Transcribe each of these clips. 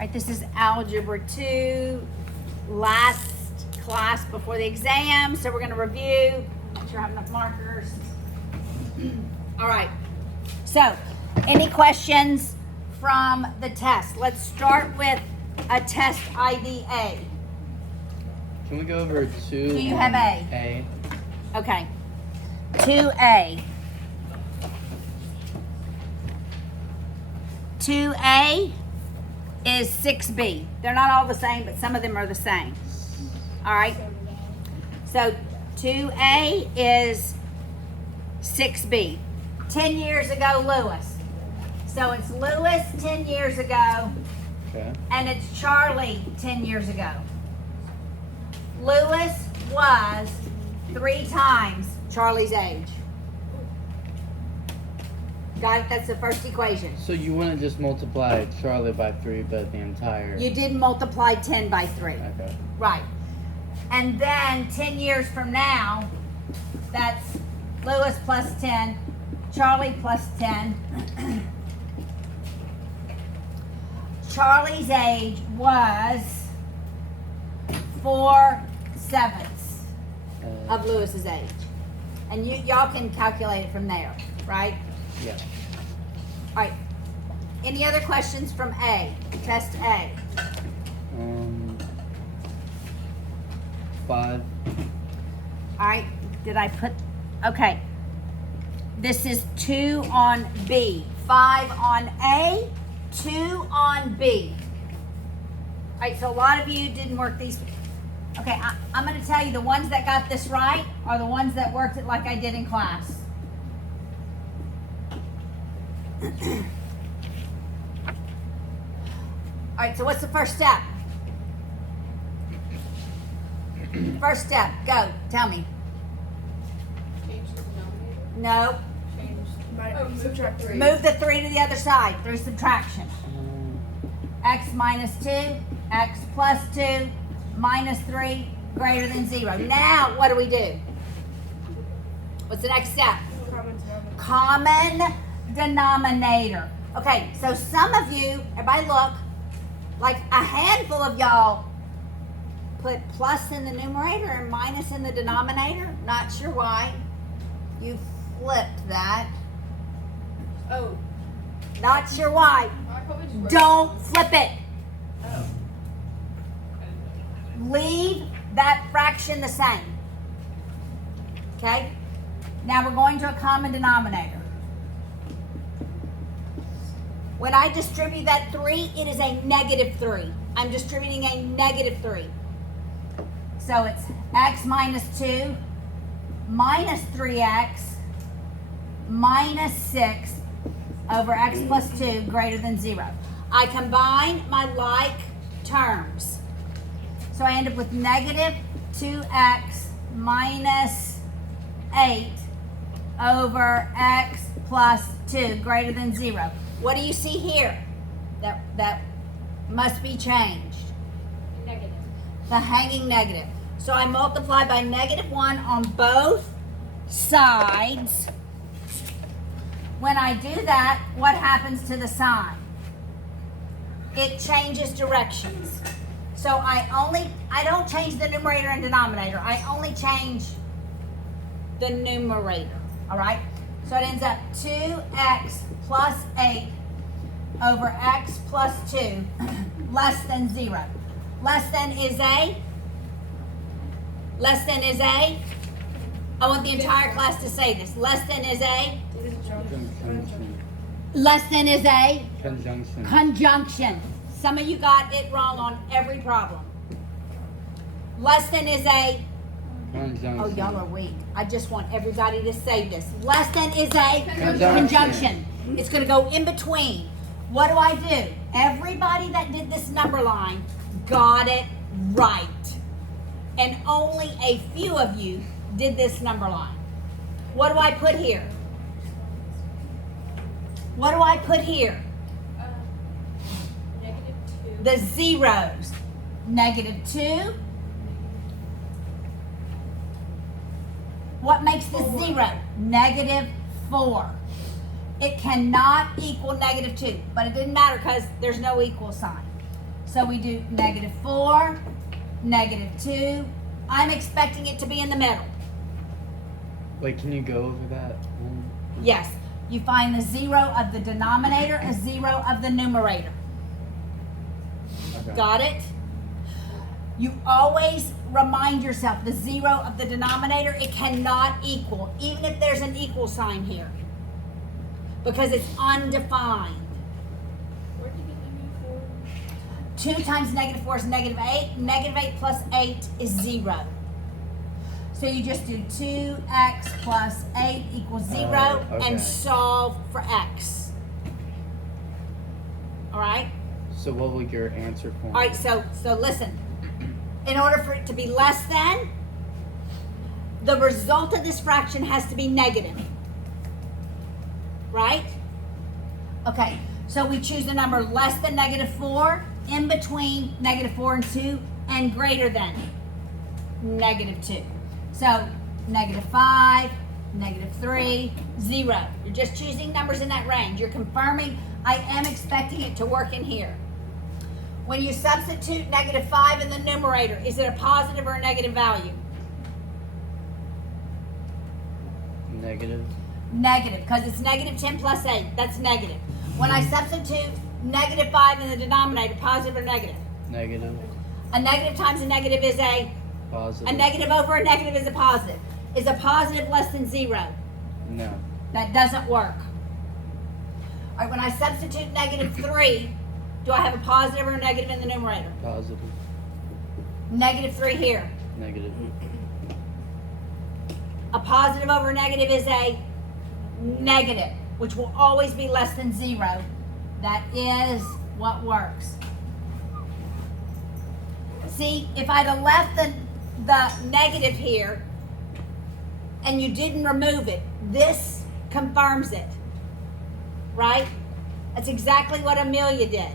right, this is Algebra 2, last class before the exam, so we're going to review, make sure I have enough markers. All right, so any questions from the test? Let's start with a test ID A. Can we go over 2? Do you have A? A. Okay, 2A. 2A is 6B. They're not all the same, but some of them are the same. All right. So 2A is 6B. 10 years ago, Lewis. So it's Lewis 10 years ago, Okay. and it's Charlie 10 years ago. Lewis was 3 times Charlie's age. Got it? That's the first equation. So you wouldn't just multiply Charlie by 3, but the entire. You did multiply 10 by 3. Okay. Right. And then 10 years from now, that's Lewis plus 10, Charlie plus 10. Charlie's age was 4/7 of Lewis's age. And y'all can calculate it from there, right? Yeah. All right. Any other questions from A? Test A. 5. All right. Did I put? Okay. This is 2 on B. 5 on A. 2 on B. All right. So a lot of you didn't work these. Okay. I'm going to tell you the ones that got this right are the ones that worked it like I did in class. All right, so what's the first step? First step, go, tell me. Change the denominator. No, Subtract 3. move the 3 to the other side through subtraction. X minus 2, X plus 2, minus 3, greater than 0. Now, what do? What's the next step? Common denominator. Okay, so some of you, everybody look, like a handful of y'all put plus in the numerator and minus in the denominator. Not sure why. You flipped that. Oh. Not sure why. I probably just wrote Don't flip it. Oh. Leave that fraction the same. Okay? Now we're going to a common denominator. When I distribute that 3, it is a negative 3. I'm distributing a negative 3. So it's x minus 2 minus 3x minus 6 over x plus 2 greater than 0. I combine my like terms. So I end up with negative 2x minus 8 over x plus 2 greater than 0. What do you see here that must be changed? negative. The hanging negative. So I multiply by negative 1 on both sides. When I do that, what happens to the sign? It changes directions. So I don't change the numerator and denominator. I only change the numerator, all right? So it ends up 2x plus 8 over x plus 2 less than 0. Less than is A? Less than is A? I want the entire class to say this. Less than is A? Conjunction. Less than is A? Conjunction. Conjunction. Some of you got it wrong on every problem. Less than is A? Conjunction. Oh, y'all are weak. I just want everybody to say this. Less than is a Conjunction. conjunction. It's going to go in between. What do? Everybody that did this number line got it right. And only a few of you did this number line. What do I put here? What do I put here? Negative 2. The zeros. Negative 2. What makes this 0? Negative 4. It cannot equal negative 2, but it didn't matter because there's no equal sign. So we do -4, -2. I'm expecting it to be in the middle. Wait, can you go over that one? Yes. You find the 0 of the denominator, a 0 of the numerator. Okay. Got it? You always remind yourself the 0 of the denominator, it cannot equal, even if there's an equal sign here, because it's undefined. Where did you get the 2 times -4 is -8. -8 plus 8 is 0. So you just do 2x plus 8 equals 0 okay. and solve for x. All right? So what will your answer form? All right, so listen. In order for it to be less than, the result of this fraction has to be negative. Right? Okay, so we choose a number less than -4, in between -4 and 2, and greater than -2. So -5, -3, 0. You're just choosing numbers in that range. You're confirming I am expecting it to work in here. When you substitute -5 in the numerator, is it a positive or a negative value? Negative. Negative, because it's -10 plus 8. That's negative. When I substitute -5 in the denominator, positive or negative? Negative. A negative times a negative is a Positive. negative over a negative is a positive. Is a positive less than 0? No. That doesn't work. All right, when I substitute -3, do I have a positive or a negative in the numerator? Positive. -3 here. Negative. A positive over a negative is a negative, which will always be less than 0. That is what works. See, if I'd have left the negative here and you didn't remove it, this confirms it. Right? That's exactly what Amelia did.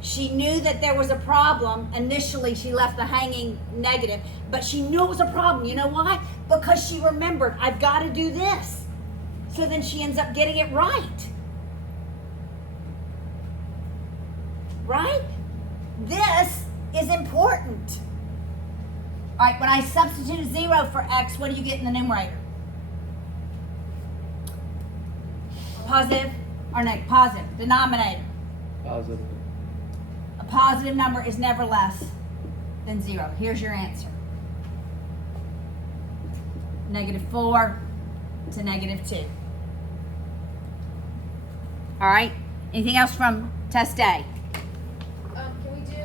She knew that there was a problem. Initially, she left the hanging negative, but she knew it was a problem. You know why? Because she remembered, I've got to do this. So then she ends up getting it right. Right? This is important. All right, when I substitute 0 for x, what do you get in the numerator? Positive or negative? Positive. Denominator. Positive. A positive number is never less than 0. Here's your answer. -4 to -2. All right. Anything else from test A? Can we do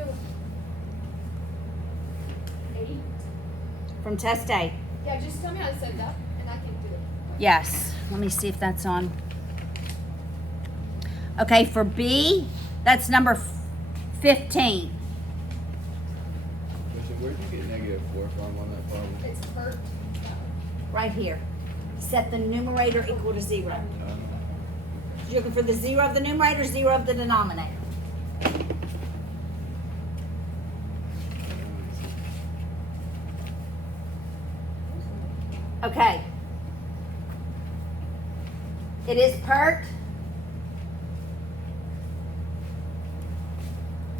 8? From test A? Yeah, just tell me how to set it up, and I can do it. Yes. Let me see if that's on. Okay, for B, that's number 15. Where'd you get -4 from on that problem? It's hurt. Right here. Set the numerator equal to 0. You're looking for the 0 of the numerator, 0 of the denominator. Okay. It is pert.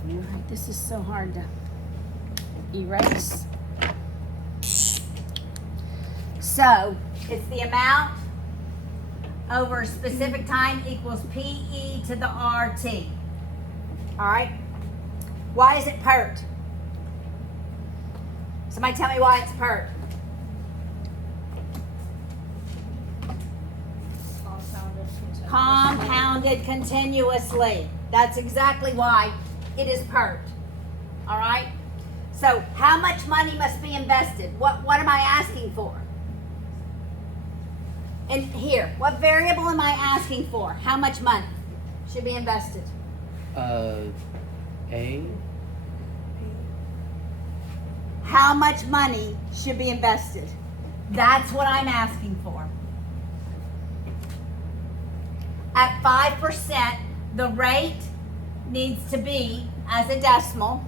All right, this is so hard to erase. So, it's the amount over a specific time equals PE to the RT. All right? Why is it pert? Somebody tell me why it's pert. Compounded continuously. That's exactly why it is pert. All right? So, how much money must be invested? What am I asking for? And here, what variable am I asking for? How much money should be invested? A. How much money should be invested? That's what I'm asking for. At 5%, the rate needs to be, as a decimal,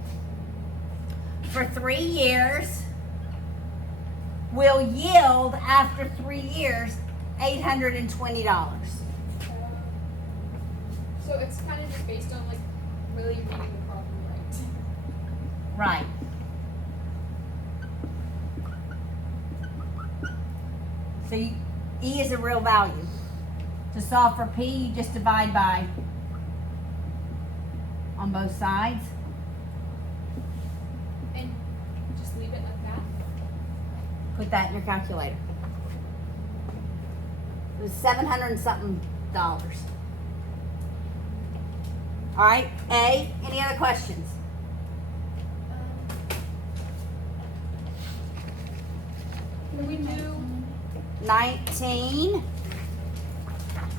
for 3 years, will yield after 3 years $820. So it's kind of just based on like really reading the problem right. right. So E is a real value. To solve for P, you just divide by on both sides. And just leave it like that? Put that in your calculator. It was 700 and something dollars. All right, A, any other questions? Can we do, 19.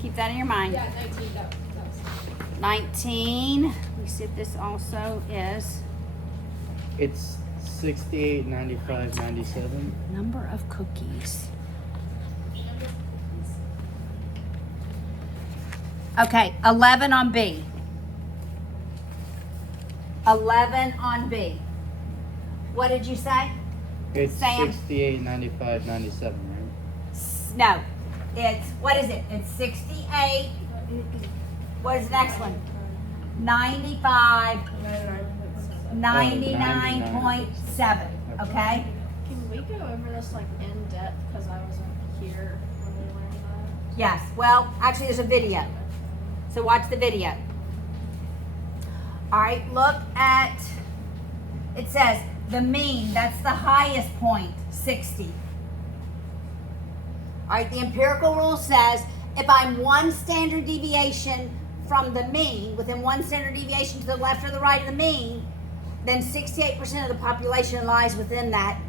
Keep that in your mind. yeah, 19, that was. 19. Let me see if this also is It's 68, 95, 97. number of cookies. Okay, 11 on B. 11 on B. What did you say? It's Sam. 68, 95, 97, right? No, it's, what is it? It's 68. What is the next one? 95, 99.7. Okay? Can we go over this like in depth because I wasn't here when we learned that? Yes. Well, actually, there's a video. So watch the video. All right, look at, it says the mean, that's the highest point, 60. All right, the empirical rule says if I'm one standard deviation from the mean, within one standard deviation to the left or the right of the mean, then 68% of the population lies within that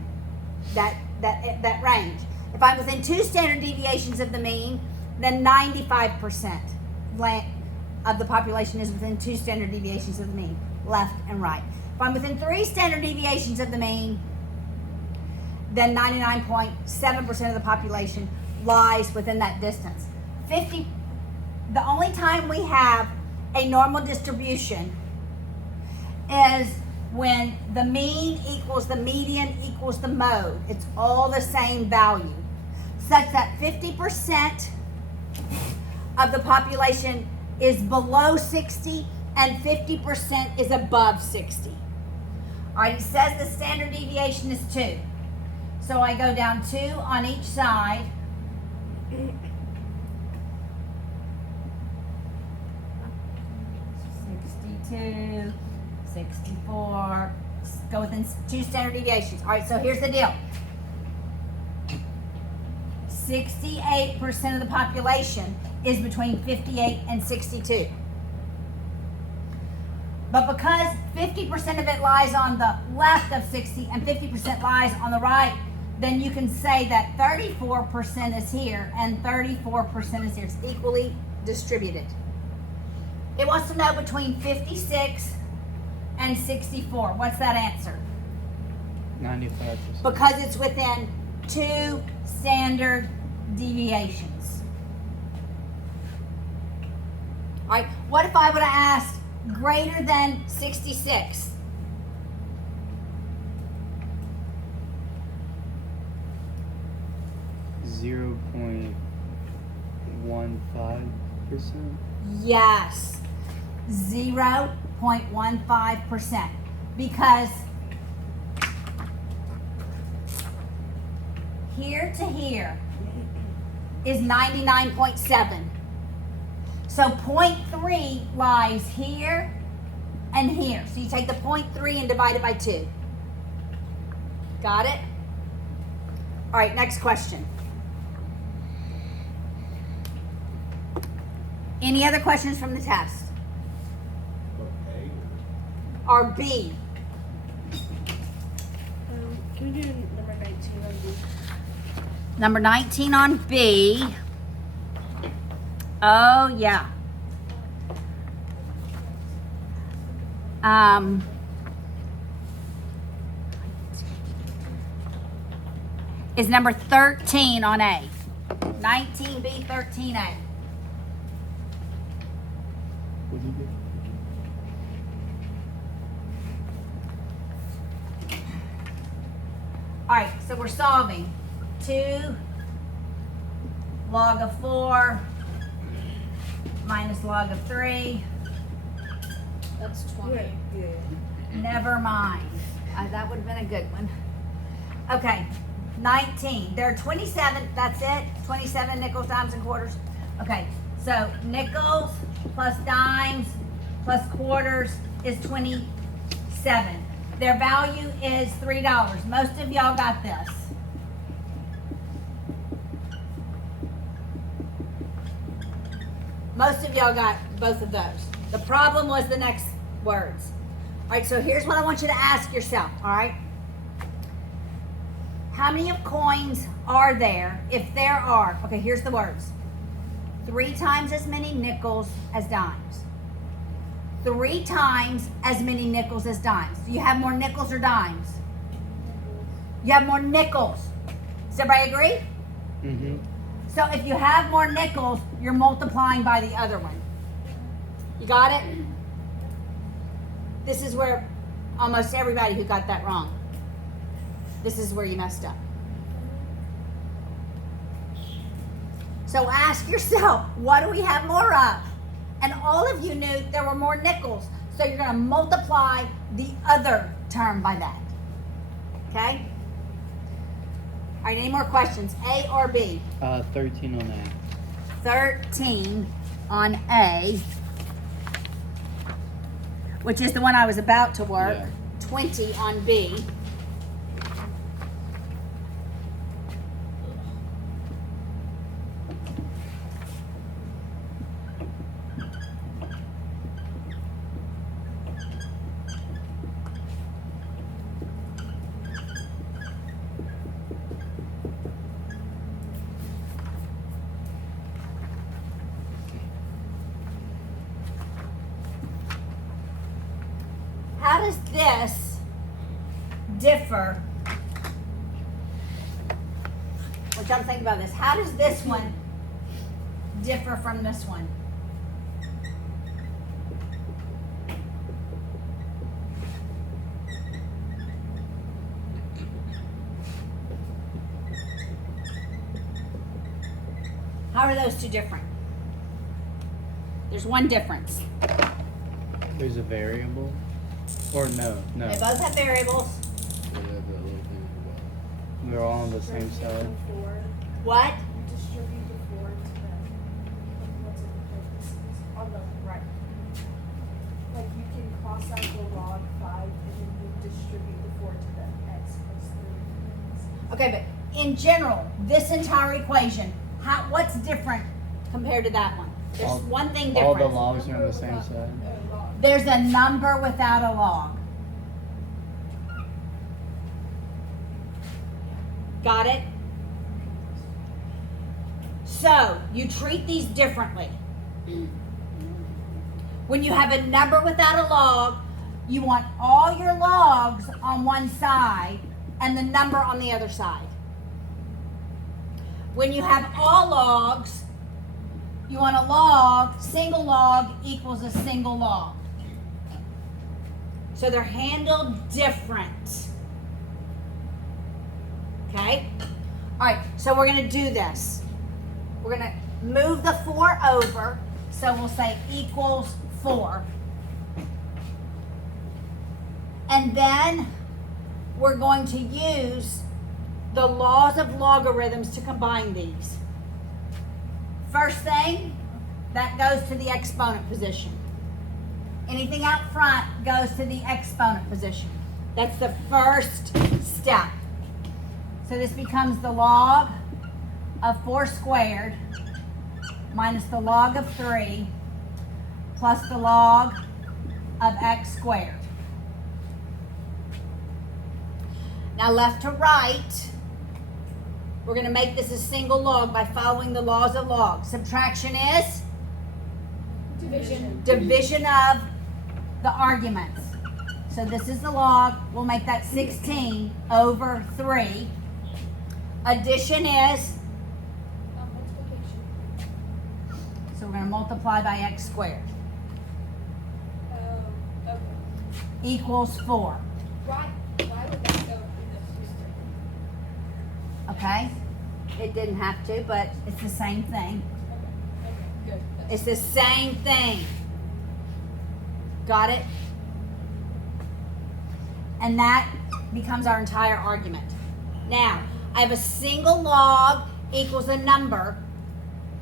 range. If I'm within two standard deviations of the mean, then 95% of the population is within two standard deviations of the mean, left and right. If I'm within three standard deviations of the mean, then 99.7% of the population lies within that distance. The only time we have a normal distribution is when the mean equals the median equals the mode. It's all the same value, such that 50% of the population is below 60 and 50% is above 60. All right, it says the standard deviation is 2. So I go down 2 on each side. (62, 64), go within two standard deviations. All right, so here's the deal. 68% of the population is between 58 and 62. But because 50% of it lies on the left of 60 and 50% lies on the right, then you can say that 34% is here and 34% is here. It's equally distributed. It wants to know between 56 and 64. What's that answer? 95%. Because it's within two standard deviations. All right, what if I would have asked greater than 66? Zero 0.15%. Yes, 0.15%. Because here to here is 99.7. So 0.3 lies here and here. So you take the 0.3 and divide it by 2. Got it? All right, next question. Any other questions from the test? Or B? Can we do number 19 on B? Number 19 on B. Oh, yeah. Is number 13 on A. 19B, 13A. What do you do? All right, so we're solving 2 log of 4 minus log of 3. That's 20. Never mind. That would have been a good one. Okay, 19. There are 27, that's it? 27 nickels, dimes, and quarters? Okay, so nickels plus dimes plus quarters is 27. Their value is $3. Most of y'all got this. Most of y'all got both of those. The problem was the next words. All right, so here's what I want you to ask yourself, all right? How many of coins are there? If there are, okay, here's the words. 3 times as many nickels as dimes. 3 times as many nickels as dimes. Do you have more nickels or dimes? You have more nickels. Does everybody agree? Mm-hmm. So if you have more nickels, you're multiplying by the other one. You got it? This is where almost everybody who got that wrong. This is where you messed up. So ask yourself, what do we have more of? And all of you knew there were more nickels. So you're going to multiply the other term by that. Okay? All right, any more questions? A or B? 13 on that. 13 on A, which is the one I was about to work. Yeah. 20 on B. How does this differ? Which I'm thinking about this. How does this one differ from this one? How are those two different? There's one difference. There's a variable? Or no. They both have variables. They have that little thing at the bottom. We're all on the same side. What? You distribute the 4 to the, what's it, on the right. Like you can cross out the log 5 and then you distribute the 4 to the x plus 3. Okay, but in general, this entire equation, what's different compared to that one? There's one thing All different. the logs are on the same side. There's a number without a log. Got it? So, you treat these differently. When you have a number without a log, you want all your logs on one side and the number on the other side. When you have all logs, you want a log, single log equals a single log. So they're handled different. Okay? All right, so we're going to do this. We're going to move the 4 over. So we'll say equals 4. And then we're going to use the laws of logarithms to combine these. First thing, that goes to the exponent position. Anything out front goes to the exponent position. That's the first step. So this becomes the log of 4 squared minus the log of 3 plus the log of x squared. Now left to right, we're going to make this a single log by following the laws of log. Subtraction is? Division. Division of the arguments. So this is the log. We'll make that 16 over 3. Addition is? Multiplication. So we're going to multiply by x squared. Okay. Equals 4. Why would that go through the Okay? It didn't have to, but it's the same thing. Okay, good. It's the same thing. Got it? And that becomes our entire argument. Now, I have a single log equals a number.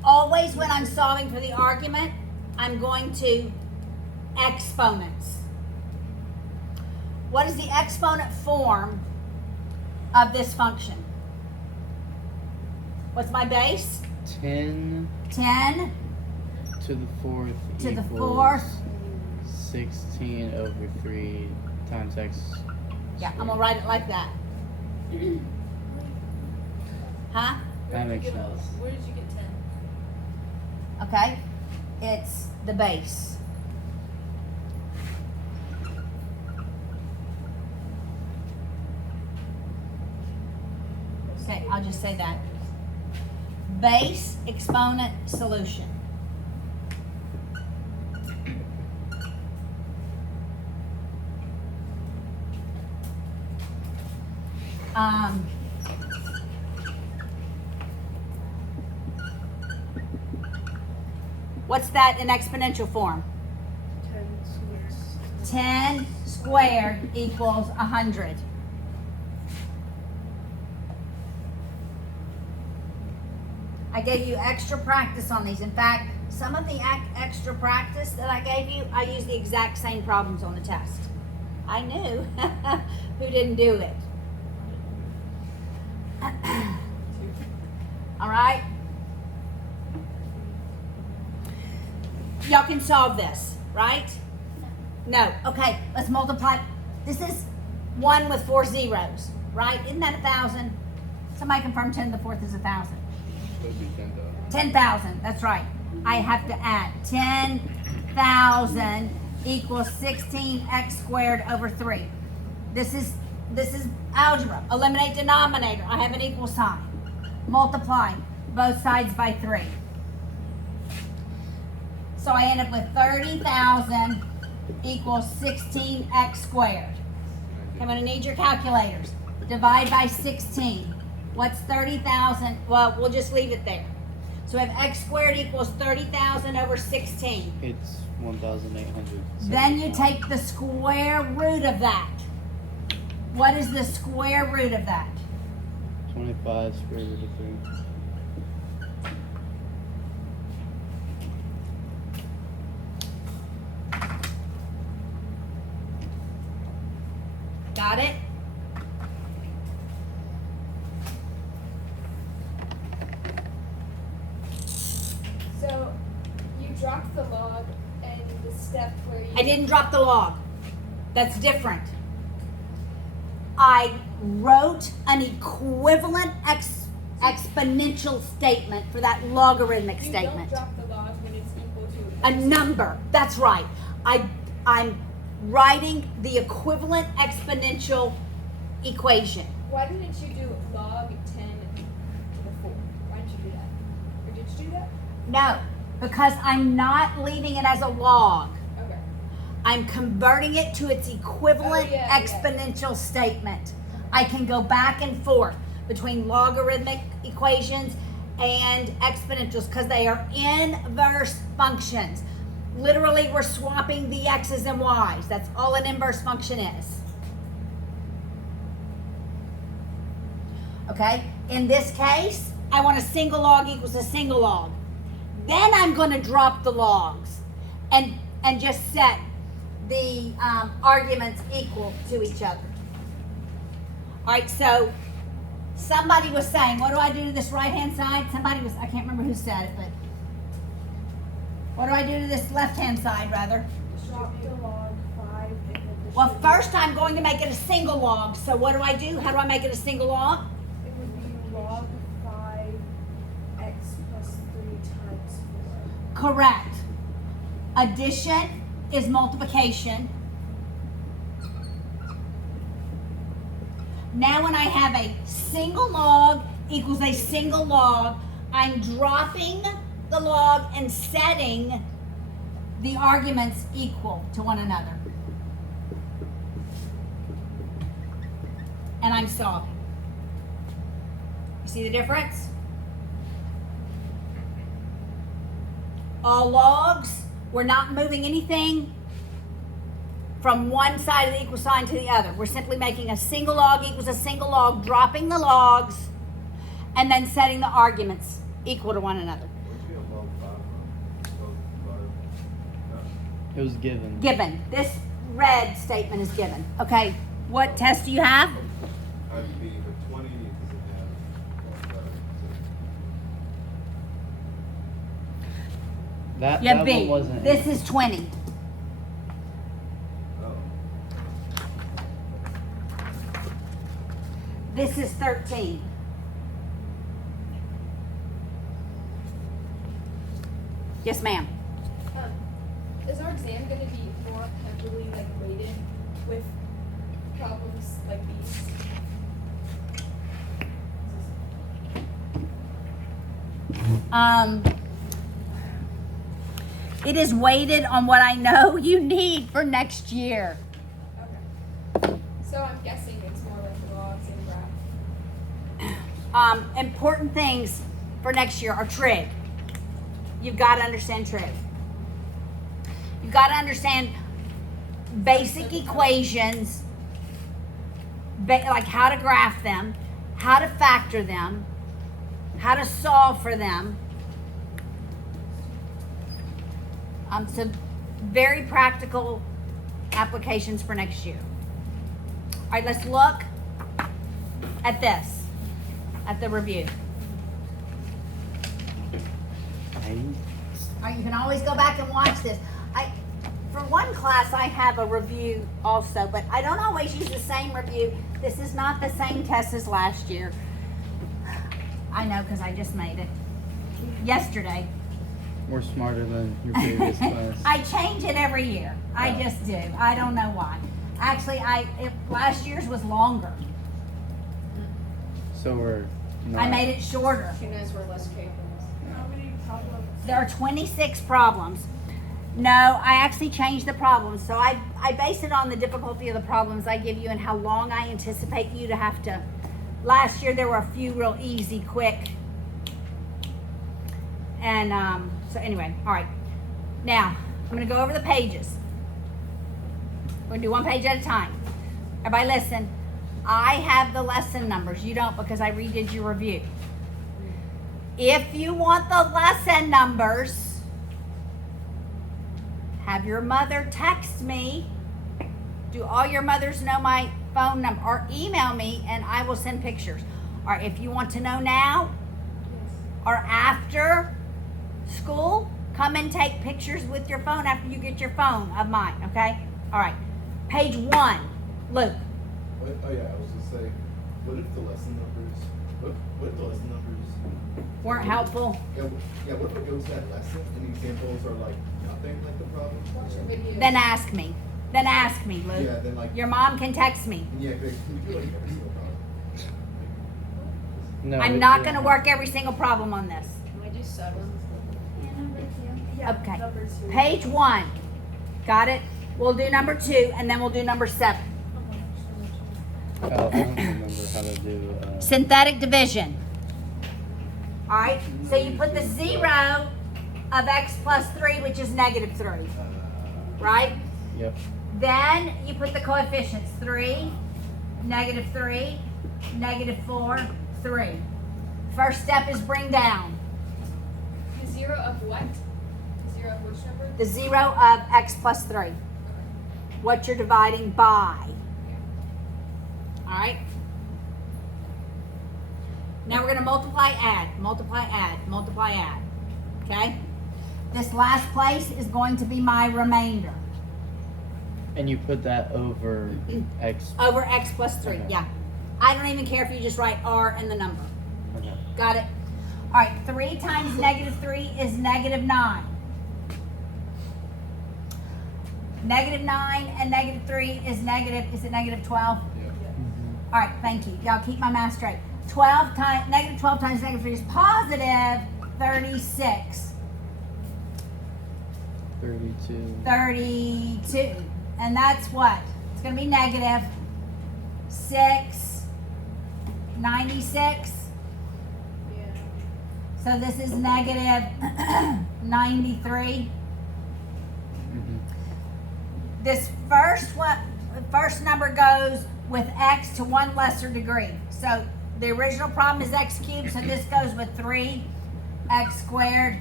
Always when I'm solving for the argument, I'm going to exponents. What is the exponent form of this function? What's my base? 10 10 to the fourth to the equals fourth. 16 over 3 times x. Yeah, I'm gonna write it like that. Huh? That makes sense. Where did you get 10? Okay? It's the base. Okay, I'll just say that. Base exponent solution. Um, what's that in exponential form? 10 squared equals 100. I gave you extra practice on these. In fact, some of the extra practice that I gave you, I used the exact same problems on the test. I knew who didn't do it. All right? Y'all can solve this, right? No. Okay, let's multiply. This is 1 with 4 zeros, right? Isn't that 1,000? Somebody confirm 10 to the 4th is 1,000. That'd be 10,000. 10,000, that's right. I have to add 10,000 equals 16x squared over 3. This is algebra. Eliminate denominator. I have an equal sign. Multiply both sides by 3. So I end up with 30,000 equals 16x squared. I'm going to need your calculators. Divide by 16. What's 30,000? Well, we'll just leave it there. So we have x squared equals 30,000 over 16. It's 1,800. Then you take the square root of that. What is the square root of that? 25 square root of 3. Got it? So you dropped the log and the step where you I didn't drop the log. That's different. I wrote an equivalent exponential statement for that logarithmic you statement. don't drop the log when it's equal to A number. That's right. I'm writing the equivalent exponential equation. Why didn't you do log 10 to the 4? Why didn't you do that? Or did you do that? No, because I'm not leaving it as a log. Okay. I'm converting it to its equivalent Oh, yeah. exponential statement. I can go back and forth between logarithmic equations and exponentials because they are inverse functions. Literally, we're swapping the x's and y's. That's all an inverse function is. Okay? In this case, I want a single log equals a single log. Then I'm going to drop the logs and just set the arguments equal to each other. All right, so somebody was saying, what do I do to this right-hand side? Somebody was, I can't remember who said it, but what do I do to this left-hand side, rather? Drop the log 5 and then Well, distribute. first I'm going to make it a single log. So what do I do? How do I make it a single log? It would be log 5 x plus 3 times 4. Correct. Addition is multiplication. Now when I have a single log equals a single log, I'm dropping the log and setting the arguments equal to one another. And I'm solving. You see the difference? All logs, we're not moving anything from one side of the equal sign to the other. We're simply making a single log equals a single log, dropping the logs, and then setting the arguments equal to one another. Where'd you get log 5 from? Log 5. It was given. Given. This red statement is given. Okay, what test do you have? I'd be with 20 because it has log 5. That Yeah, that B. one wasn't. This is 20. Oh. This is 13. Yes, ma'am. Is our exam gonna be more heavily like weighted with problems like these? It is weighted on what I know you need for next year. Okay. So I'm guessing it's more like the logs and graph. Important things for next year are trig. You've got to understand trig. You've got to understand basic equations, like how to graph them, how to factor them, how to solve for them. So very practical applications for next year. All right, let's look at this, at the review. All right, you can always go back and watch this. For one class, I have a review also, but I don't always use the same review. This is not the same test as last year. I know because I just made it yesterday. We're smarter than your previous class. I change it every year. I Oh. just do. I don't know why. Actually, last year's was longer. So we're. I not- made it shorter. You guys were less capable. How many problems? There are 26 problems. No, I actually changed the problems. So I base it on the difficulty of the problems I give you and how long I anticipate you to have to. Last year there were a few real easy, quick. And so anyway, all right. Now, I'm going to go over the pages. We're going to do one page at a time. Everybody listen. I have the lesson numbers. You don't because I redid your review. If you want the lesson numbers, have your mother text me. Do all your mothers know my phone number? Or email me and I will send pictures. Or if you want to know now or after school, come and take pictures with your phone after you get your phone of mine, okay? All right. Page 1. Luke. What, oh yeah, I was gonna say, what if the lesson numbers? What if the lesson numbers Weren't helpful. Yeah, what if it goes to that lesson and the examples are like nothing like the problem? Watch your videos. Then ask me. Then ask me, Luke. Yeah, then like Your mom can text me. yeah, because we do like every single problem. No, I'm we- not going to work every single problem on this. Can we do 7? Yeah, Okay. number 2. Page 1. Got it? We'll do number 2 and then we'll do number 7. I don't remember how to do. Synthetic division. All right. So you put the 0 of x plus 3, which is negative 3. Right? Yep. Then you put the coefficients 3, negative 3, negative 4, 3. First step is bring down. The 0 of what? The 0 of which number? The 0 of x plus 3. What you're dividing by. All right? Now we're going to multiply, add, multiply, add, multiply, add. Okay? This last place is going to be my remainder. And you put that over x. Over x plus 3. Okay. Yeah. I don't even care if you just write r and the number. Okay. Got it? All right. 3 times negative 3 is negative 9. Negative 9 and negative 3 is negative, is it negative 12? Yeah. All right, thank you. Y'all keep my math straight. 12 times, negative 12 times negative 3 is positive 36. 32. 32. And that's what? It's going to be negative 6, 96. Yeah. So this is negative 93. Mm-hmm. this first number goes with x to one lesser degree. So the original problem is x cubed, so this goes with 3x squared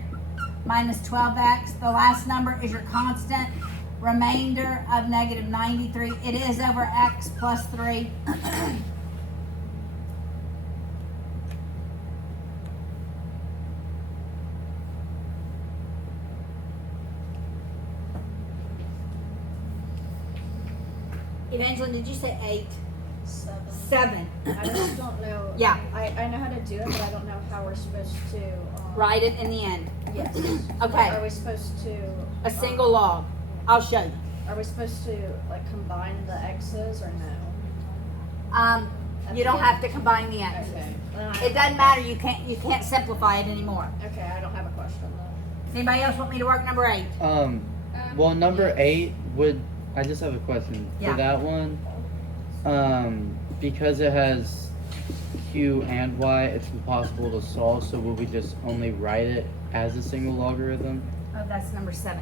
minus 12x. The last number is your constant. Remainder of negative 93. It is over x plus 3. Evangeline, did you say 8? 7. 7. I just don't know. Yeah. I know how to do it, but I don't know how we're supposed to. Write it in the end. Yes. Okay. Are we supposed to? A single log. I'll show you. Are we supposed to like combine the x's or no? You don't have to combine the x's. Okay. It doesn't matter. You can't simplify it anymore. Okay, I don't have a question though. Does anybody else want me to work number 8? Well, number 8 would. I just have a question Yeah. for that one. Because it has q and y, it's impossible to solve. So will we just only write it as a single logarithm? Oh, that's number 7.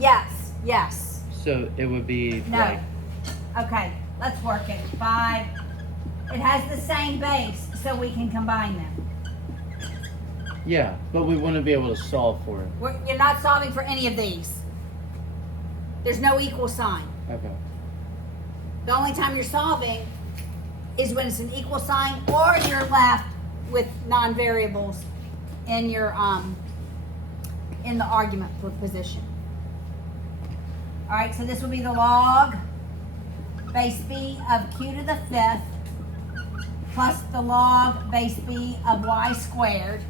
Yes. So it would be No. like, Okay, let's work it. 5. It has the same base, so we can combine them. yeah, but we wouldn't be able to solve for it. You're not solving for any of these. There's no equal sign. Okay. The only time you're solving is when it's an equal sign or you're left with non-variables in your in the argument position. All right, so this will be the log base b of q to the 5th plus the log base b of y squared.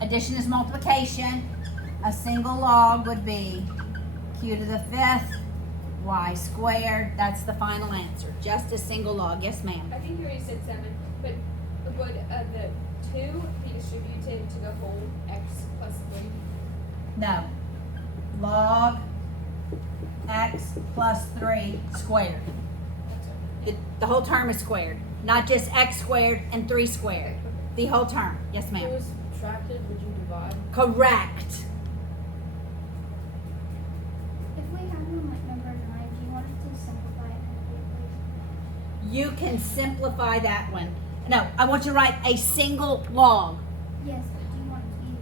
Addition is multiplication. A single log would be q to the 5th y squared. That's the final answer. Just a single log. Yes, ma'am. I think you already said 7, but would the 2 be distributed to the whole x plus 3? No. Log x plus 3 squared. The whole term is squared. Not just x squared and 3 squared. The whole term. Yes, If ma'am. it was subtracted, would you divide? Correct. If we have one like number 9, do you want us to simplify it completely? You can simplify that one. No, I want you to write a single log. Yes, but do you want it to be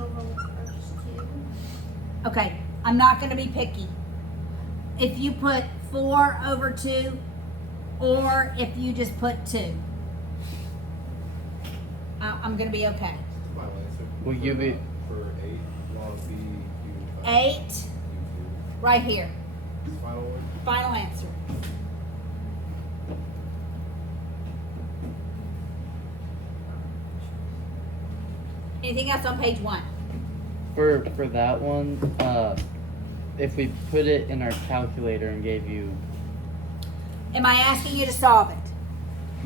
log 2 over first 2? Okay, I'm not going to be picky. If you put 4 over 2, or if you just put 2, I'm going to be okay. Final answer. Will you be? For 8, log b, q. 8, right here. Final one. Final answer. Anything else on page 1? For that one, if we put it in our calculator and gave you Am I asking you to solve it?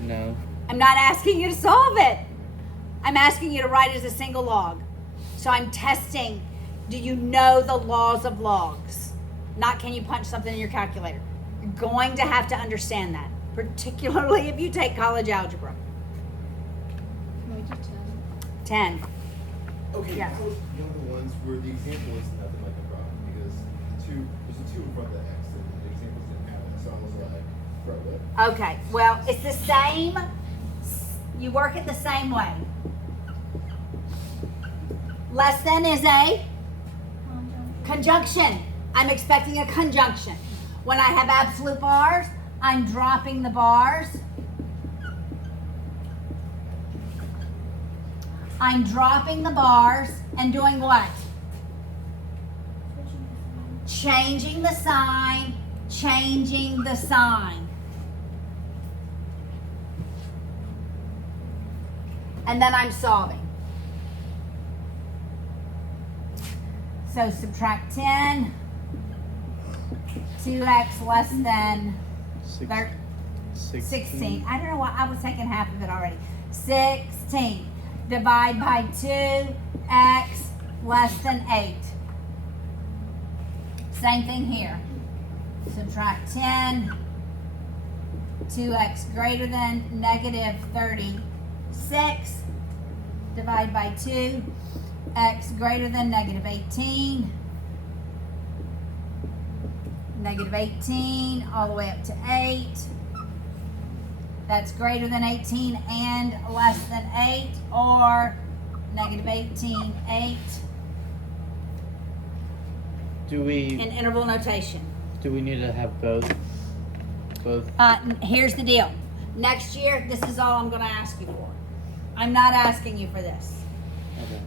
no, I'm not asking you to solve it. I'm asking you to write it as a single log. So I'm testing, do you know the laws of logs? Not can you punch something in your calculator. You're going to have to understand that, particularly if you take college algebra. Can we do 10. Okay, Yeah. that was one of the ones where the example is nothing like a problem because there's a 2 in front of the x and the examples didn't have it. So I was like, bro, what? Okay, well, it's the same. You work it the same way. Less than is a conjunction. I'm expecting a conjunction. When I have absolute bars, I'm dropping the bars. I'm dropping the bars and doing what? Changing the sign, changing the sign. And then I'm solving. So subtract 10, 2x less than 16. I don't know why, I was taking half of it already. 16. Divide by 2, x less than 8. Same thing here. Subtract 10, 2x greater than negative 36. Divide by 2, x greater than negative 18. negative 18 all the way up to 8. That's greater than 18 and less than 8, or negative 18, 8 Do we in interval notation. need to have both? Here's the deal. Next year, this is all I'm going to ask you for. I'm not asking you for this. Okay.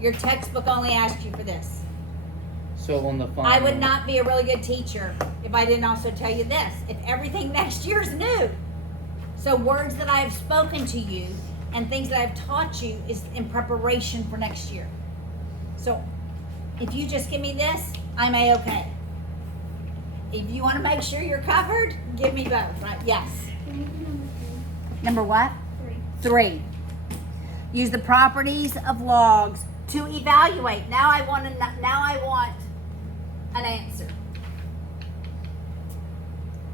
Your textbook only asked you for this. So on the final, I would not be a really good teacher if I didn't also tell you this. If everything next year is new. So words that I've spoken to you and things that I've taught you is in preparation for next year. So if you just give me this, I'm A-okay. If you want to make sure you're covered, give me both, right? Yes. Can we do number Number what? 3? 3. Use the properties of logs to evaluate. Now I want an answer.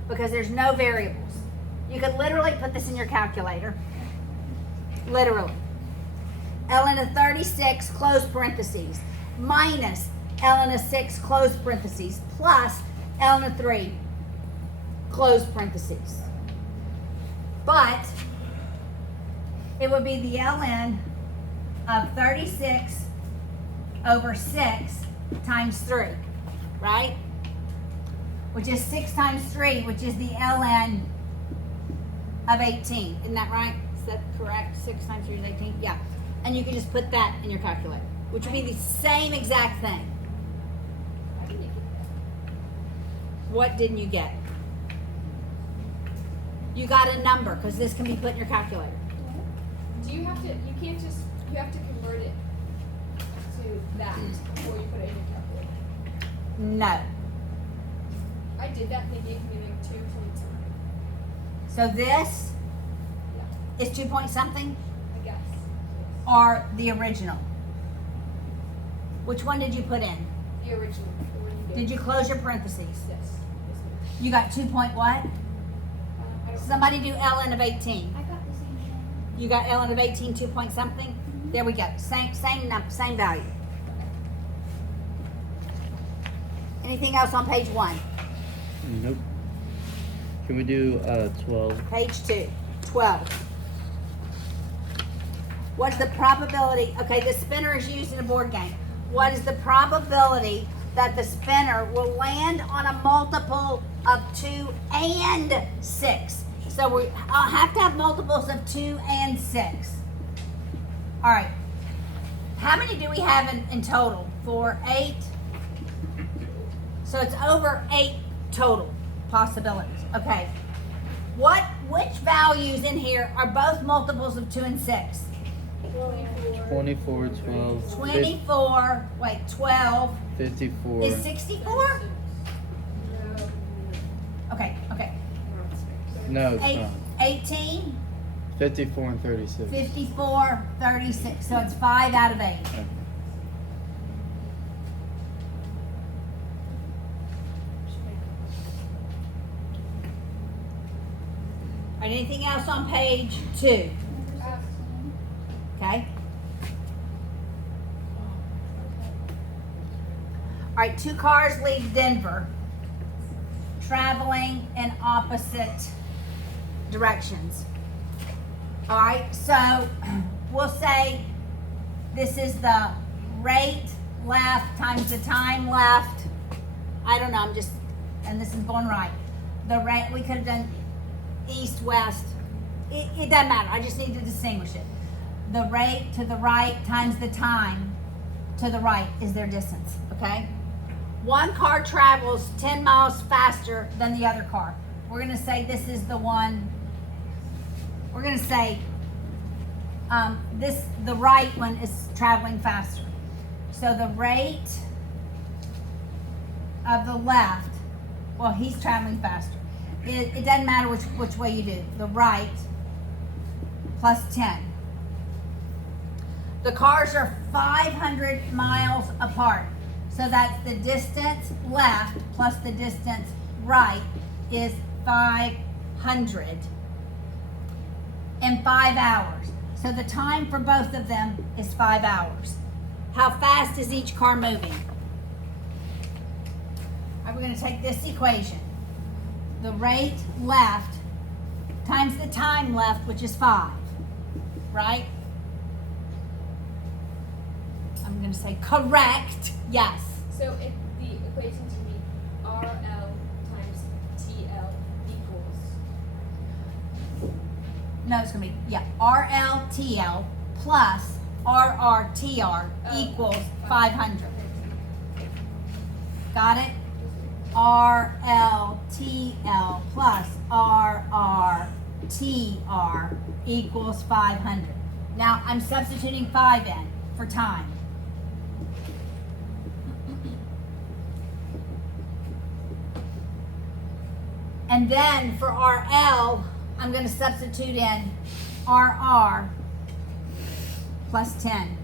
Because there's no variables. You could literally put this in your calculator. Literally. ln of 36, close parentheses, minus ln of 6, close parentheses, plus ln of 3, close parentheses. But it would be the ln of 36 over 6 times 3, right? Which is 6 times 3, which is the ln of 18. Isn't that right? Is that correct? 6 times 3 is 18? Yeah. And you can just put that in your calculator, which would be the same exact thing. I didn't get that. What didn't you get? You got a number, because this can be put in your calculator. Do you have to, you can't just, you have to convert it to that before you put it in your calculator. No. I did that and they gave me like 2 point something, So this is 2 point something, I guess. or the original? Which one did you put in? The original, the one you gave. Did you close your parentheses? Yes. Yes, ma'am. You got 2 point what? I don't Somebody do ln of 18. I got the same thing. You got ln of 18, 2 point something? There we go. Same value. Anything else on page 1? Nope. Can we do 12? Page 2. 12. What's the probability? Okay, the spinner is used in a board game. What is the probability that the spinner will land on a multiple of 2 and 6? So we have to have multiples of 2 and 6. All right. How many do we have in total? 4, 8. So it's over 8 total possibilities. Okay. Which values in here are both multiples of 2 and 6? 24, 12, 24, 12. 54. Is 64? Okay. No, it's Eight, not. 18, 54 and 36. 54, 36. So it's 5 out of 8. Okay. All right, anything else on page 2? Number 16. Okay. All right, 2 cars leave Denver, traveling in opposite directions. All right, so we'll say this is the rate left times the time left. I don't know, and this is going right. The rate, we could have done east, west. It doesn't matter, I just need to distinguish it. The rate to the right times the time to the right is their distance, okay? One car travels 10 miles faster than the other car. We're gonna say this is the one, we're gonna say the right one is traveling faster. So the rate of the left, well, he's traveling faster. It doesn't matter which way you do. The right plus 10. The cars are 500 miles apart. So that's the distance left plus the distance right is 500 in 5 hours. So the time for both of them is 5 hours. How fast is each car moving? All right, we're going to take this equation. The rate left times the time left, which is 5, right? I'm going to say correct, yes. So if the equation to be RL times TL equals. No, it's going to be, yeah, RLTL plus RRTR equals 500. Got it? RLTL plus RRTR equals 500. Now I'm substituting 5 in for time. And then for RL, I'm going to substitute in RR plus 10.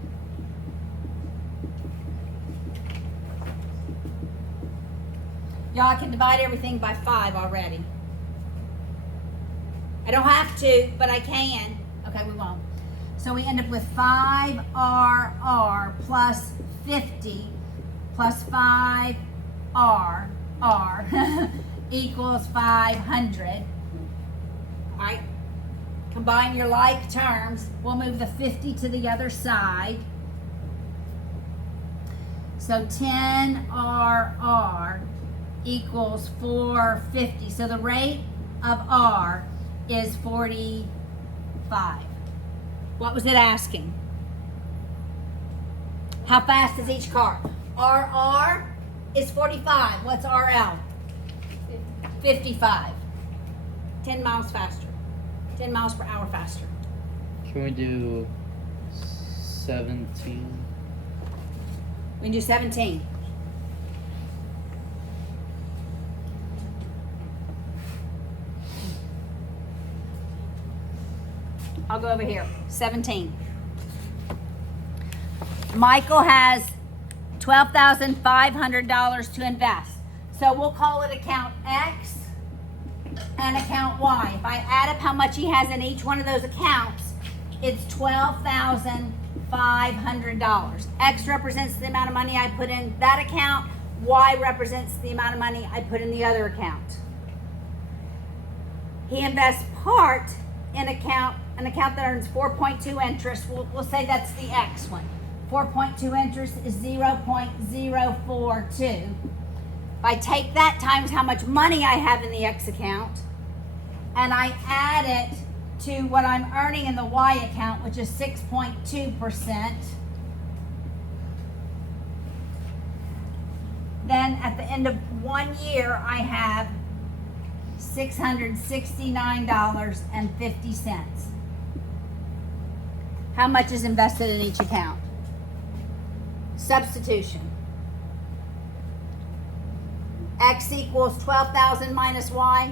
Y'all, I can divide everything by 5 already. I don't have to, but I can. Okay, we won't. So we end up with 5RR plus 50 plus 5RR equals 500. All right. Combine your like terms. We'll move the 50 to the other side. So 10RR equals 450. So the rate of R is 45. What was it asking? How fast is each car? RR is 45. What's RL? 55. 10 miles faster. 10 miles per hour faster. Can we do 17? We can do 17. I'll go over here. 17. Michael has $12,500 to invest. So we'll call it account X and account Y. If I add up how much he has in each one of those accounts, it's $12,500. X represents the amount of money I put in that account. Y represents the amount of money I put in the other account. He invests part in an account that earns 4.2 interest. We'll say that's the X one. 4.2 interest is 0.042. If I take that times how much money I have in the X account, and I add it to what I'm earning in the Y account, which is 6.2%, then at the end of 1 year, I have $669.50. How much is invested in each account? Substitution. X equals 12,000 minus Y.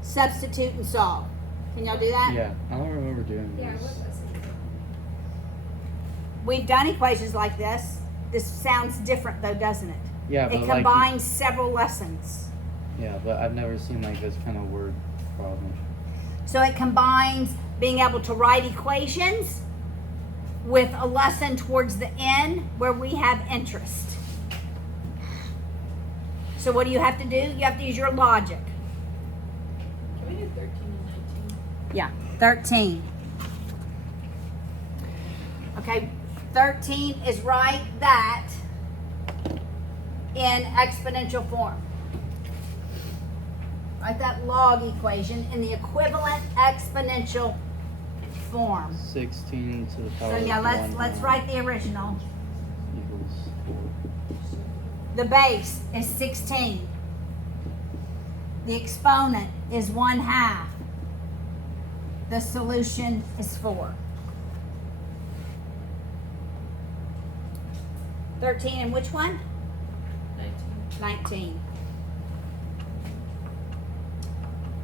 Substitute and solve. Can y'all do that? Yeah, I don't remember doing Yeah, this. what was it? We've done equations like this. This sounds different though, doesn't it? Yeah, but It combines several lessons. yeah, but I've never seen like this kind of word problem. So it combines being able to write equations with a lesson towards the end where we have interest. So what do you have to do? You have to use your logic. Can we do 13 and 19? Yeah, 13. Okay, 13 is write that in exponential form. Write that log equation in the equivalent exponential form. 16 to the power So of yeah, let's 1 write the original. equals 4. The base is 16. The exponent is 1/2. The solution is 4. 13 and which one? 19.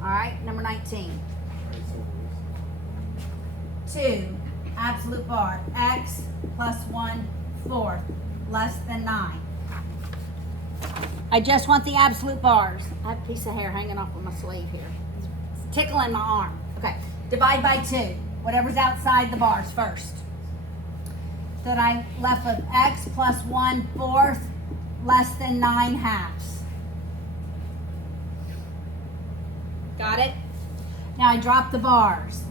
All right, number 19. Alright, so 2, absolute bar, x plus 1/4 less than 9. I just want the absolute bars. I have a piece of hair hanging off of my sleeve here. It's tickling my arm. Okay, divide by 2. Whatever's outside the bars first. Then I'm left with x plus 1/4 less than 9/2. Got it? Now I drop the bars.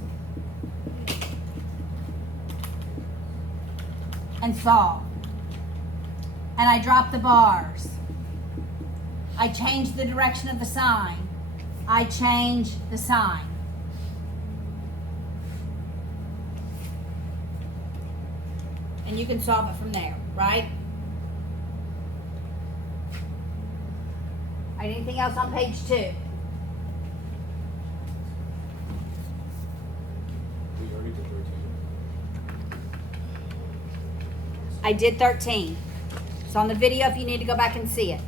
And solve. And I drop the bars. I change the direction of the sign. I change the sign. And you can solve it from there, right? All right, anything else on page 2? We already did 13. I did 13. It's on the video if you need to go back and see it.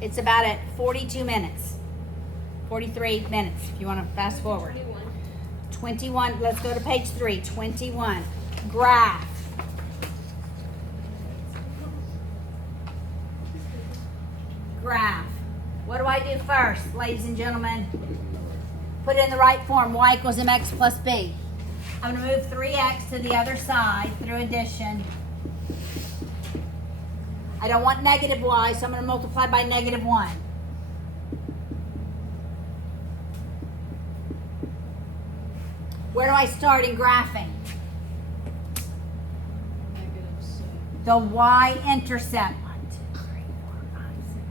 It's about at 42 minutes. 43 minutes if you want to fast forward. 21, let's go to page 3. 21. Graph. Graph. What do I do first, ladies and gentlemen? Put it in the right form. Y equals mx plus b. I'm going to move 3x to the other side through addition. I don't want negative y, so I'm going to multiply by negative 1. Where do I start in graphing? The y-intercept. 1, 2, 3, 4, 5, 6.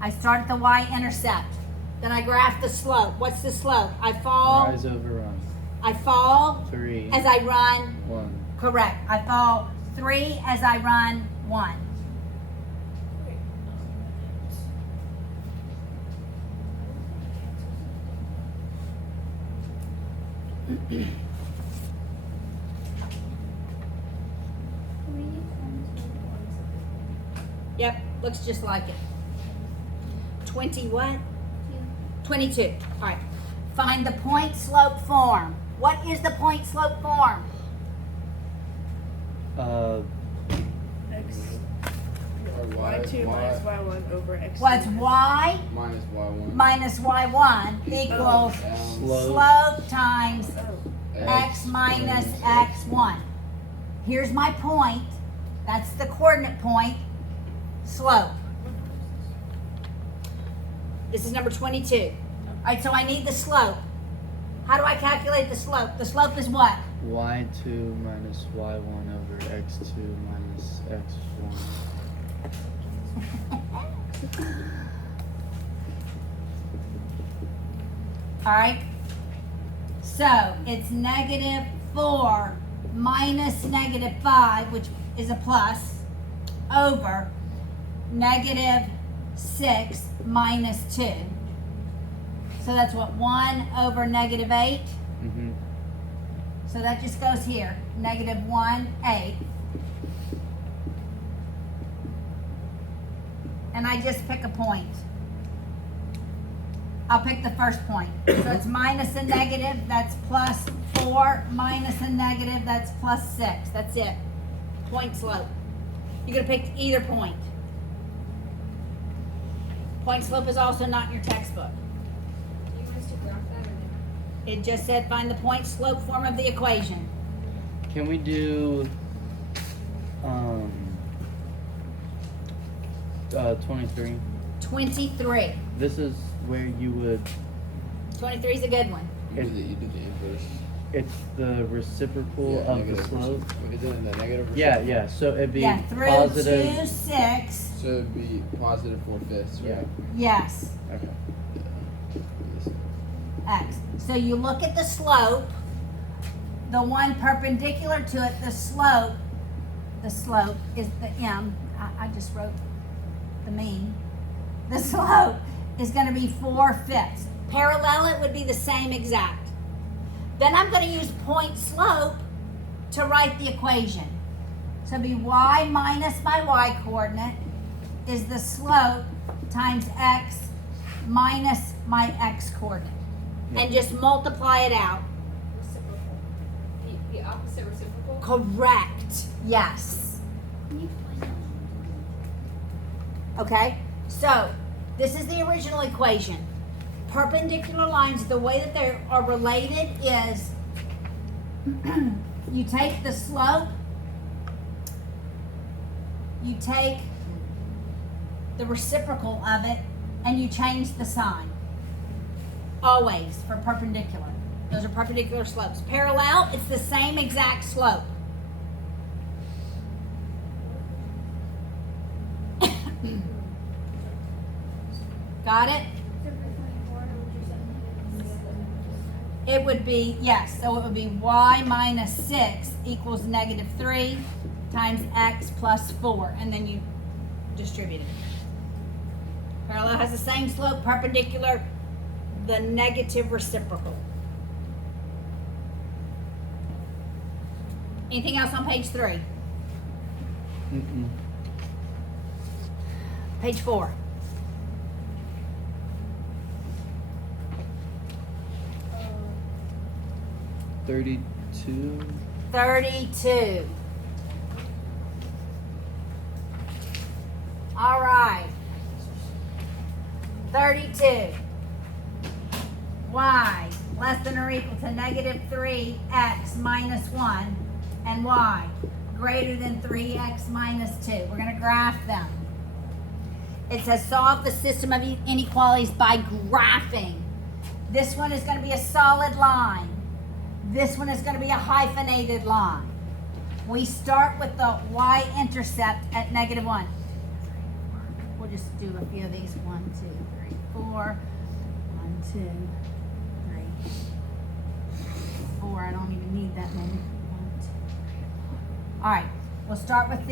I start at the y-intercept. Then I graph the slope. What's the slope? I fall. Rise over run. I fall 3, as I run. 1. Correct. I fall 3 as I run 1. Yep, looks just like it. 20 what? 22. All right. Find the point slope form. What is the point slope form? X. Or Y2 minus Y1 over X2. What's y minus y1 minus y1 equals slope times x minus x1. Here's my point. That's the coordinate point. Slope. This is number 22. All right, so I need the slope. How do I calculate the slope? The slope is what? y2 minus y1 over x2 minus x1. All right. So it's negative 4 minus negative 5, which is a plus, over negative 6 minus 2. So that's what, 1 over negative 8? Mm-hmm. So that just goes here, negative 1/8. And I just pick a point. I'll pick the first point. So it's minus a negative, that's plus 4, minus a negative, that's plus 6. That's it. Point slope. You're going to pick either point. Point slope is also not in your textbook. Do you want us to graph that or no? It just said find the point slope form of the equation. Can we do 23? 23. This is where you would. 23 is a good one. You did the inverse. It's the reciprocal of the negative. slope. We did it in the negative. Yeah, yeah. So it'd be Yeah, through positive. 2, 6. So it'd be positive 4/5, Yeah. right? Yes. Okay. X. So you look at the slope, the one perpendicular to it, the slope is the M. I just wrote the mean. The slope is going to be 4/5. Parallel it would be the same exact. Then I'm going to use point slope to write the equation. So it'd be y minus my y coordinate is the slope times x minus my x coordinate. And just multiply it out. Reciprocal. The opposite reciprocal? Correct. Yes. Okay? So, this is the original equation. Perpendicular lines, the way that they are related is you take the slope you take the reciprocal of it and you change the sign. Always for perpendicular. Those are perpendicular slopes. Parallel, it's the same exact slope. Got it? So for 24, would you say It would be, yes, so it would be y minus 6 equals negative 3 times x plus 4, and then you distribute it. Parallel has the same slope, perpendicular, the negative reciprocal. Anything else on page 3? Mm-mm. Page 4. Uh, 32. 32. All right. 32. Y less than or equal to negative 3x minus 1 and y greater than 3x minus 2. We're going to graph them. It says solve the system of inequalities by graphing. This one is going to be a solid line. This one is going to be a hyphenated line. We start with the y-intercept at negative 1. We'll just do a few of these. 1, 2, 3, 4. 1, 2, 3, 4. I don't even need that many. 1, 2, 3, 4. All right. We'll start with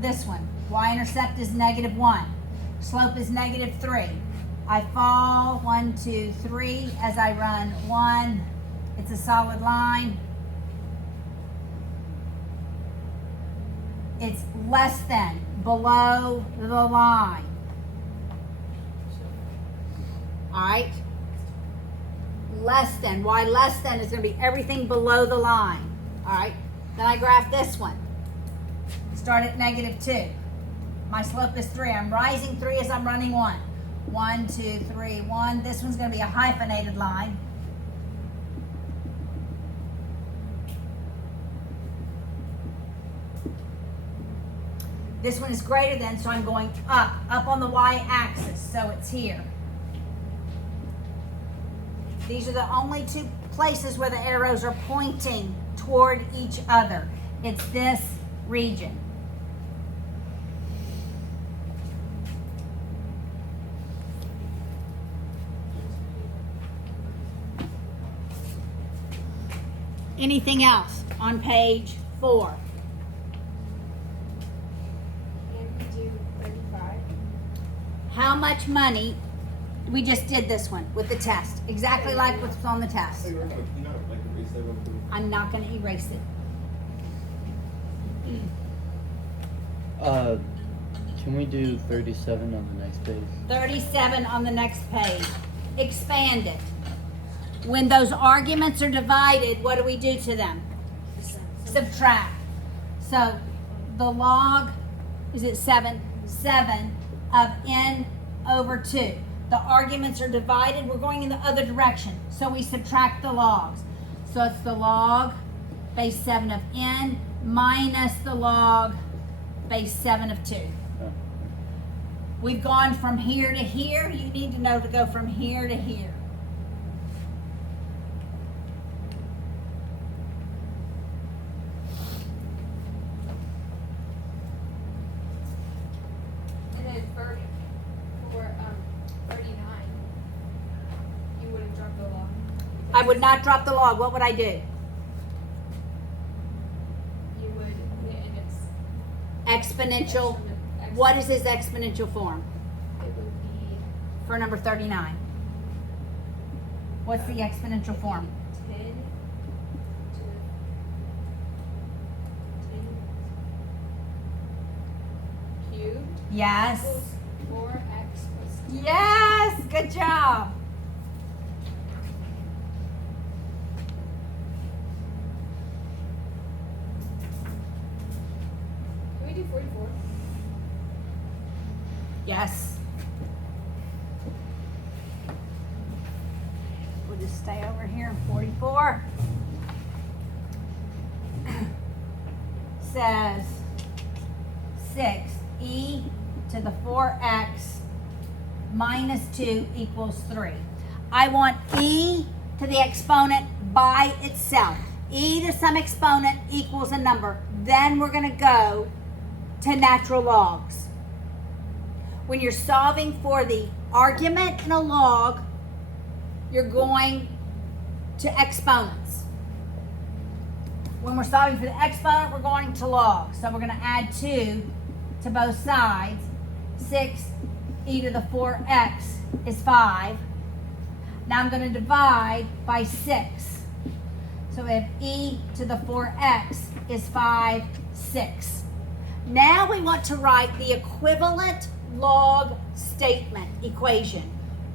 this one. Y-intercept is negative 1. Slope is negative 3. I fall 1, 2, 3 as I run 1. It's a solid line. It's less than, below the line. All right? Less than. Y less than is going to be everything below the line. All right? Then I graph this one. Start at negative 2. My slope is 3. I'm rising 3 as I'm running 1. 1, 2, 3, 1. This one's going to be a hyphenated line. This one is greater than, so I'm going up on the y-axis, so it's here. These are the only two places where the arrows are pointing toward each other. It's this region. Anything else on page 4? and we do 35. How much money? We just did this one with the test, exactly like what's on the test. Hey, real quick, you know, like erase that one too. I'm not going to erase it. Can we do 37 on the next page? 37 on the next page. Expand it. When those arguments are divided, what do we do to them? Subtract. So the log, is it 7? 7 of n over 2. The arguments are divided. We're going in the other direction. So we subtract the logs. So it's the log base 7 of n minus the log base 7 of 2. Oh. We've gone from here to here. You need to know to go from here to here. And then for 39, you would have dropped the log. I would not drop the log. What would I do? You would put it in its Exponential. What is his exponential form It would be for number 39? What's the exponential form? 10 to 10 cubed Yes. equals 4x plus 2. Yes. Good job. Can we do 44? Yes. We'll just stay over here. 44 says 6 to the 4x minus 2 equals 3. I want e to the exponent by itself. E to some exponent equals a number. Then we're going to go to natural logs. When you're solving for the argument in a log, you're going to exponents. When we're solving for the exponent, we're going to logs. So we're going to add 2 to both sides. 6 e to the 4x is 5. Now I'm going to divide by 6. So we have e to the 4x is 5, 6. Now we want to write the equivalent log statement equation.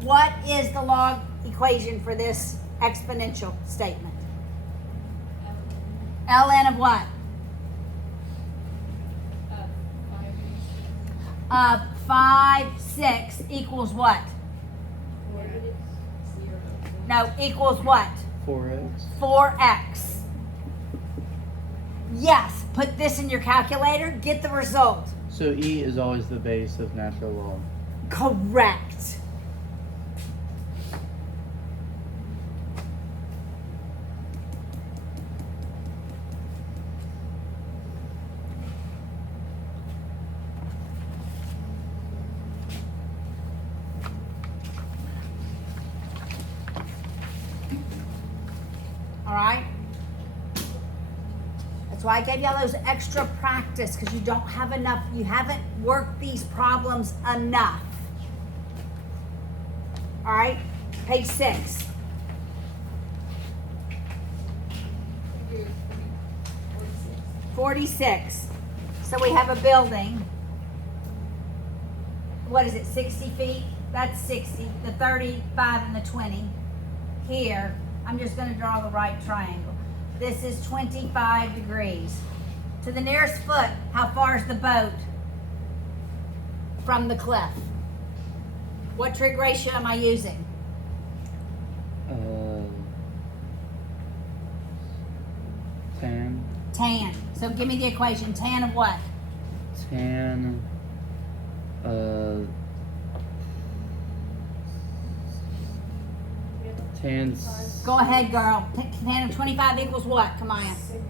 What is the log equation for this exponential statement? ln of what? 5, 6 equals what? No, equals what? 4x. 4x. Yes, put this in your calculator, get the result. So e is always the base of natural log. Correct. All right? That's why I gave y'all those extra practice, because you don't have enough, you haven't worked these problems enough. All right? Page 6. We do 46. 46. So we have a building. What is it, 60 feet? That's 60. The 35 and the 20. Here, I'm just going to draw the right triangle. This is 25 degrees. To the nearest foot, how far is the boat from the cliff? What trig ratio am I using? 10. Tan. So give me the equation. Tan of what? Tan. Tan. Go ahead, girl. Tan of 25 equals what? Come on. 60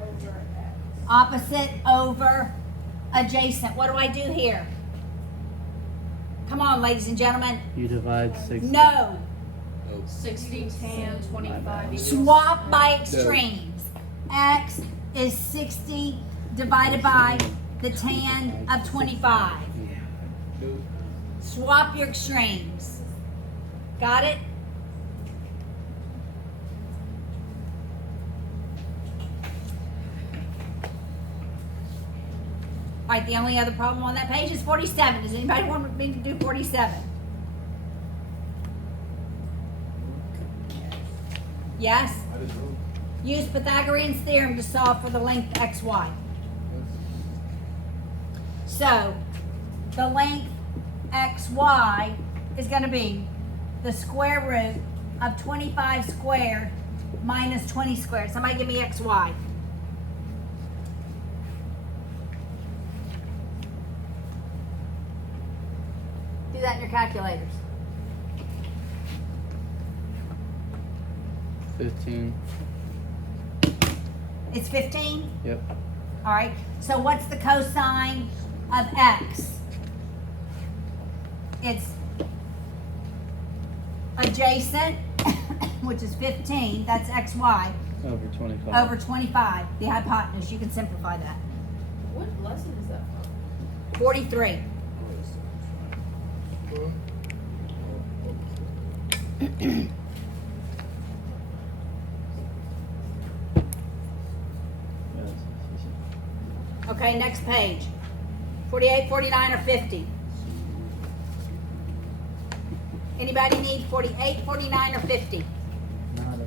over x. Opposite over adjacent. What do I do here? Come on, ladies and gentlemen. You divide 60. No. 60, tan, 25 equals. Swap by extremes. X is 60 divided by the tan of 25. Swap your extremes. Got it? All right, the only other problem on that page is 47. Does anybody want me to do 47? Yes? I just wrote. Use Pythagorean's theorem to solve for the length xy. So, the length xy is going to be the square root of 25 squared minus 20 squared. Somebody give me xy. Do that in your calculators. 15. It's 15? Yep. All right. So what's the cosine of x? It's adjacent, which is 15. That's xy Over 25. over 25. The hypotenuse. You can simplify that. What lesson is that from? 43. Okay, next page. 48, 49, or 50? Anybody need 48, 49, or 50? Not a.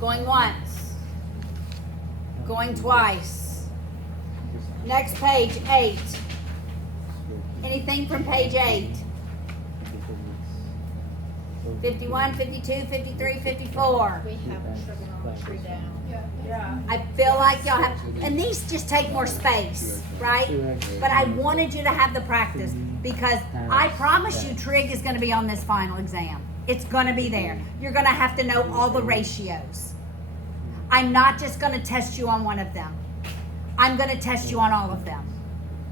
Going once. Going twice. Next page, 8. Anything from page 8? 51, 52, 53, 54. We have trigonometry down. Yeah. I feel like y'all have, and these just take more space, right? But I wanted you to have the practice because I promise you trig is gonna be on this final exam. It's gonna be there. You're gonna have to know all the ratios. I'm not just gonna test you on one of them. I'm gonna test you on all of them.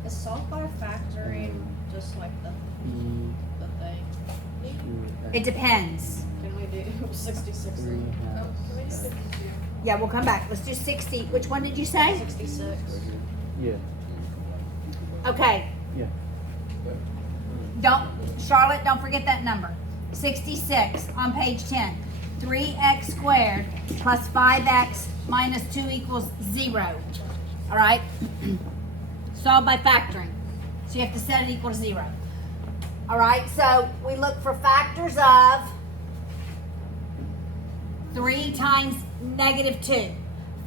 Is solve by factoring just like the thing? It depends. Can we do 66 and Oh, can we do 52? Yeah, we'll come back. Let's do 60. Which one did you say? 66? Yeah. Okay. Yeah. Charlotte, don't forget that number. 66 on page 10. 3x squared plus 5x minus 2 equals 0. All right? Solve by factoring. So you have to set it equal to 0. All right? So we look for factors of 3 times negative 2.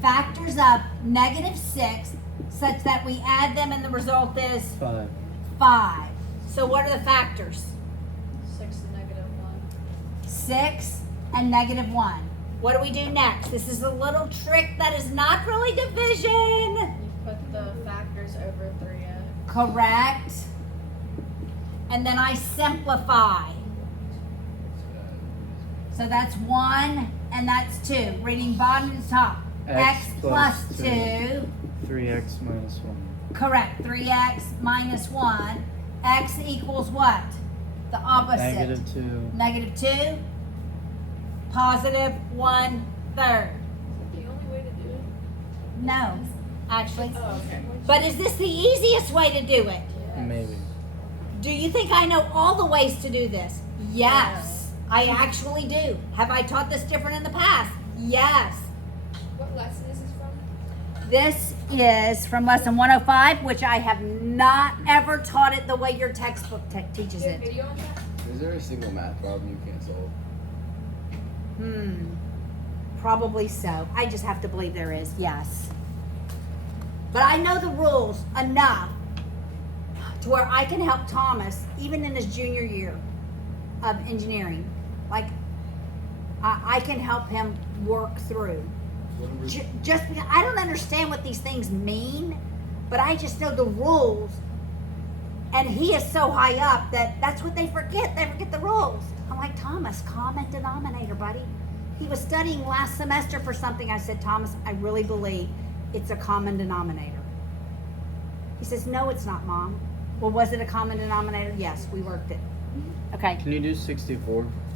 Factors of negative 6 such that we add them and the result is 5. 5. So what are the factors? 6 and negative 1. 6 and negative 1. What do we do next? This is a little trick that is not really division. You put the factors over 3x. Correct. And then I simplify. So that's 1 and that's 2. Reading bottom to top. X plus 2. 3x minus 1. Correct. 3x minus 1. X equals what? The opposite. Negative 2. Negative 2. Positive 1/3. Is that the only way to do it? No, actually. Oh, okay. But is this the easiest way to do it? Maybe. Do you think I know all the ways to do this? Yes, I actually do. Have I taught this different in the past? Yes. What lesson is this from? This is from lesson 105, which I have not ever taught it the way your textbook teaches Is there a it. video on that? Is there a single math problem you can't solve? Probably so. I just have to believe there is, yes. But I know the rules enough to where I can help Thomas, even in his junior year of engineering. Like, I can help him work through. Just because I don't understand what these things mean, but I just know the rules. And he is so high up that that's what they forget. They forget the rules. I'm like, Thomas, common denominator, buddy. He was studying last semester for something. I said, Thomas, I really believe it's a common denominator. He says, no, it's not, Mom. Well, was it a common denominator? Yes, we worked it. Okay. Can you do 64?